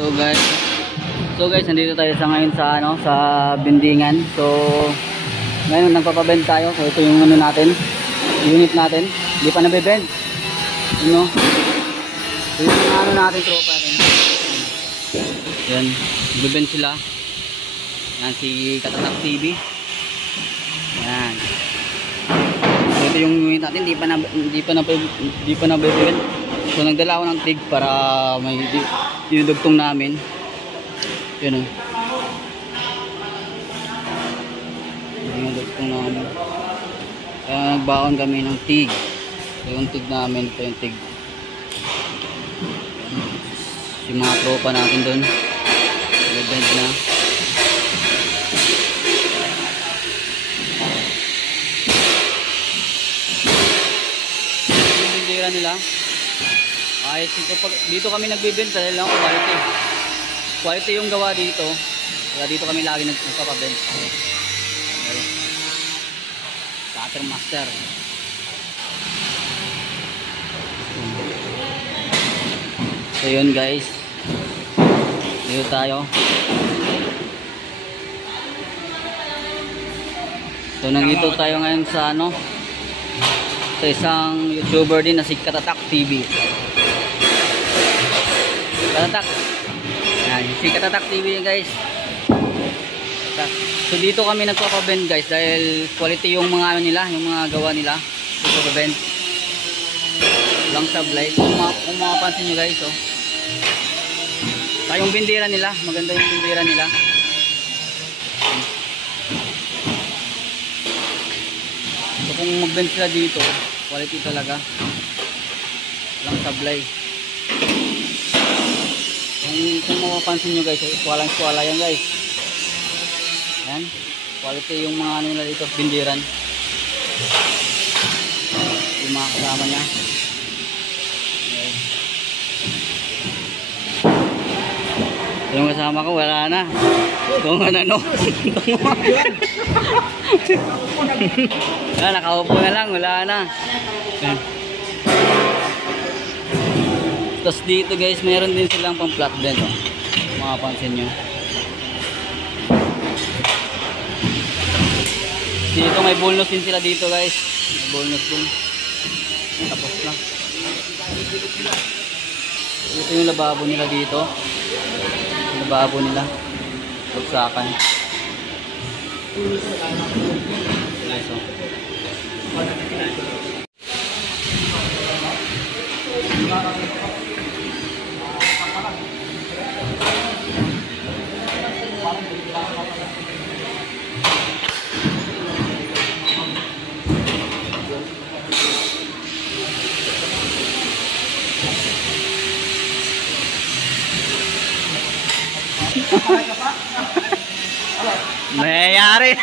So guys, nandito tayo sa ngayon sa sa bindingan. So ngayon nagpapabend tayo. So ito yung natin, unit natin. Hindi pa nabebend. So yung natin tropa natin. Yan, nabebend sila. Yan si Katatak TV. Yan. So ito yung unit natin, hindi pa nabebend. So nagdala ako ng tig para may dinudugtong namin. Yun o. Dinudugtong namin. Kaya nagbaon kami ng tig. So yung tig namin, ito yung tig. Yung mga tropa natin dun. Nag-bend na. Yung bindira nila. Ayos dito kami nagbibenta dahil lang quality yung gawa dito, kaya dito kami lagi nagpapabend. Cutter master. So yun guys, dito tayo. So nandito tayo ngayon sa sa isang YouTuber din na si Katatak TV. Katatak. Yan, si Katatak TV yun guys. So dito kami nagpapabend guys dahil quality yung mga nila, yung mga gawa nila. Nagpapabend. Lang sablay. Kung mapapansin nyo guys, oh. Yung bindira nila, maganda yung bindira nila. So kung mag-bend sila dito, quality talaga. Lang sablay. Kung mapapansin nyo guys, kuwalang-kuwala yan guys. Yan, quality yung mga nila dito, bindiran. Yung mga kasama nya. Okay. Yung kasama ko wala na. Kung ano. Nakaupo na lang, wala na. Yan. Tapos dito guys, meron din silang pang flat bend, oh. Makapansin nyo. Dito may bonus din sila dito guys. May bonus din. Tapos na. Ito yung lababo nila dito. Yung lababo nila. Bagsakan. Guys, oh. Mayayari.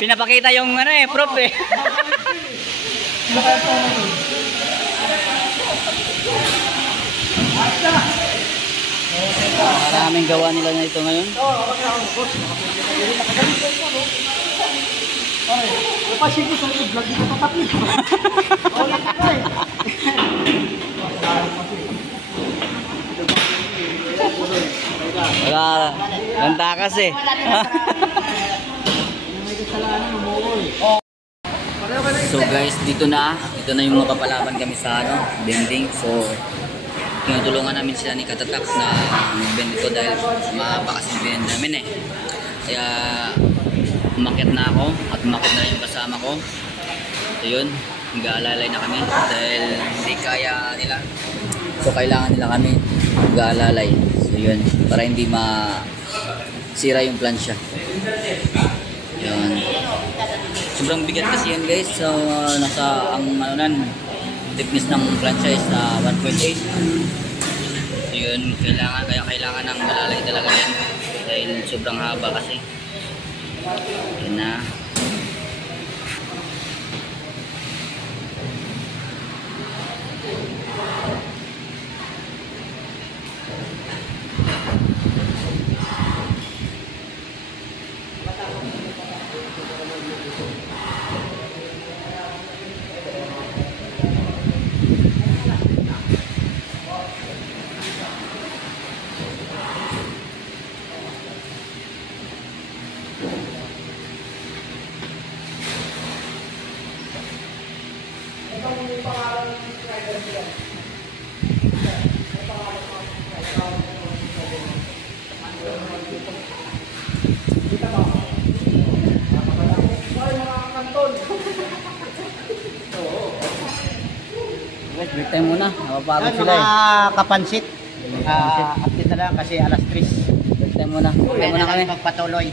Pinapakita yung proof eh. Maraming gawa nila na ito ngayon. Wala, ang takas eh. So guys, dito na yung mapapalaban kami sa bending. So tinutulungan namin sila ni Katatak na bend ito dahil mahaba kasi bend namin eh. Kaya umakyat na ako at umakyat na yung kasama ko. So yun, mag-aalalay na kami dahil hindi kaya nila. So kailangan nila kami mag-aalalay. So yun, para hindi masira yung plansya. Yun. Sobrang bigat kasi yan guys. So nasa ang thickness ng plansya is 1.8. So yun, kailangan ng malalay talaga yan dahil sobrang haba kasi. Yun na. time muna. Napapagod Yan, sila eh. mga kapansit. Update na lang kasi alas 3. Break time muna. Break time muna kami. Magpatuloy.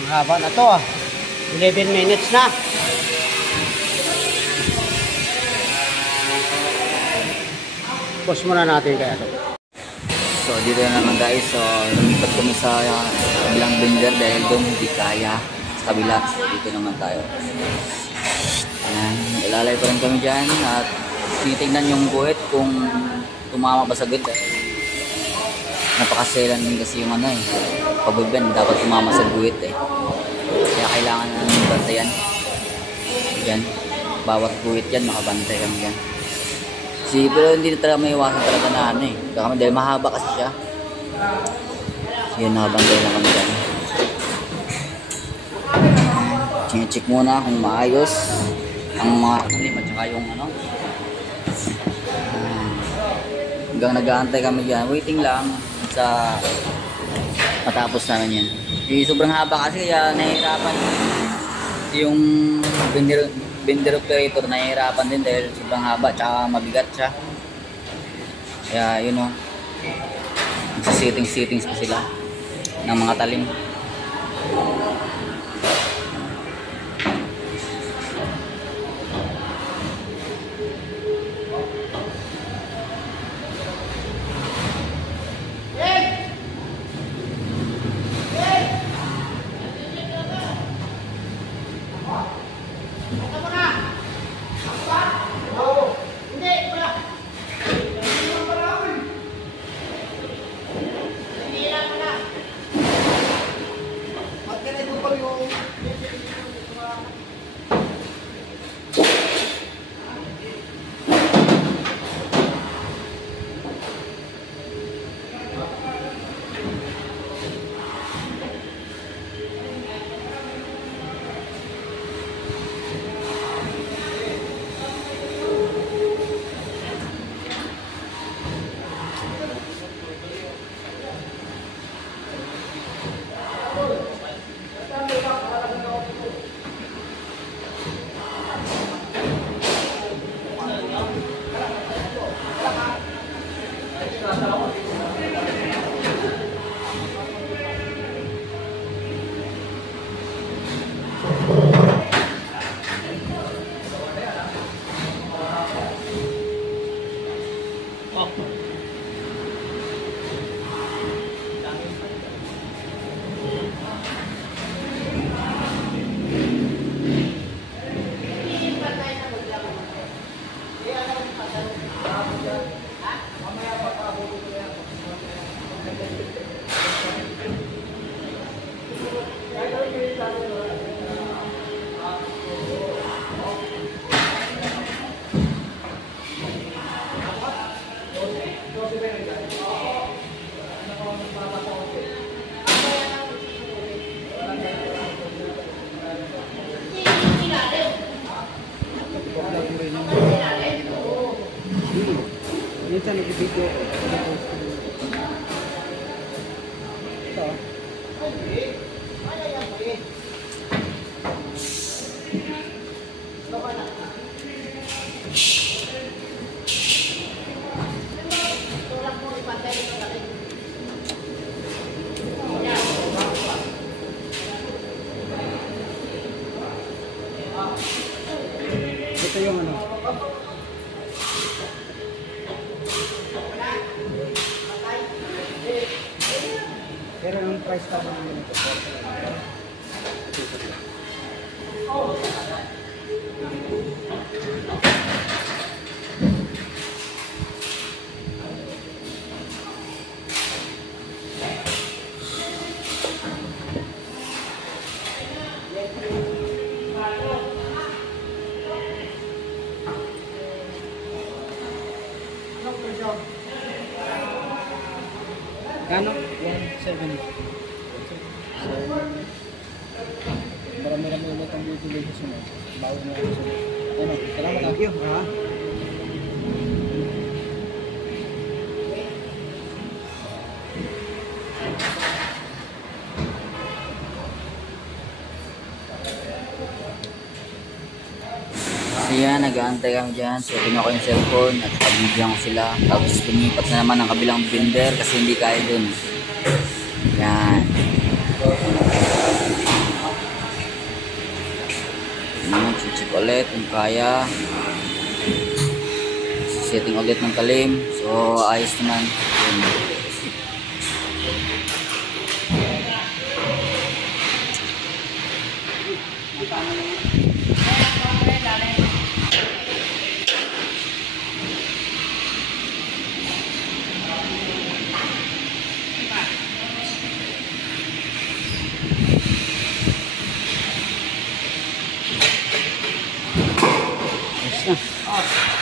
Ang haba na to 11 minutes na. Pause muna natin kaya to. So dito na naman guys. So lumipat kami sa kabilang blender dahil doon hindi kaya. Sa kabila. Dito naman tayo. Ayan. Ilalay pa rin kami dyan. At tinitignan yung guhit kung tumama ba sa grid. Napakaselan din kasi yung ano eh. Pabulban, dapat tumama sa guhit eh. Kaya kailangan na bantayan. Yan. Bawat guhit yan, makabantay kami yan. Pero hindi na talaga may iwasan talaga na ano eh. Kaya dahil mahaba kasi siya. Yan, nakabantay na kami dyan. Check muna kung maayos ang mga kalim at saka yung ano. Hanggang nag-aantay kami dyan. Waiting lang sa matapos namin yan. Sobrang haba kasi kaya nahihirapan yung vendor operator, nahihirapan din dahil sobrang haba tsaka mabigat siya. Kaya yun o, settings pa sila ng mga talim. Magkano yung Minsan nag-video. Ito. Ito yung ano. Pero yung price tag ng ganito. Kano? 170. So, marami-rami ulit ang bibili sa sunod. Bago na ako sunod. Ano? Salamat. Thank you. Ha? So yan, nag-aantay kami dyan. So kinuha ko yung cellphone at pabigyan ko sila. Tapos lumipat na naman ang kabilang vendor kasi hindi kaya dun. Yan. Naman, check ulit kung kaya. Setting ulit ng talim. So ayos naman. Yun. Yes na.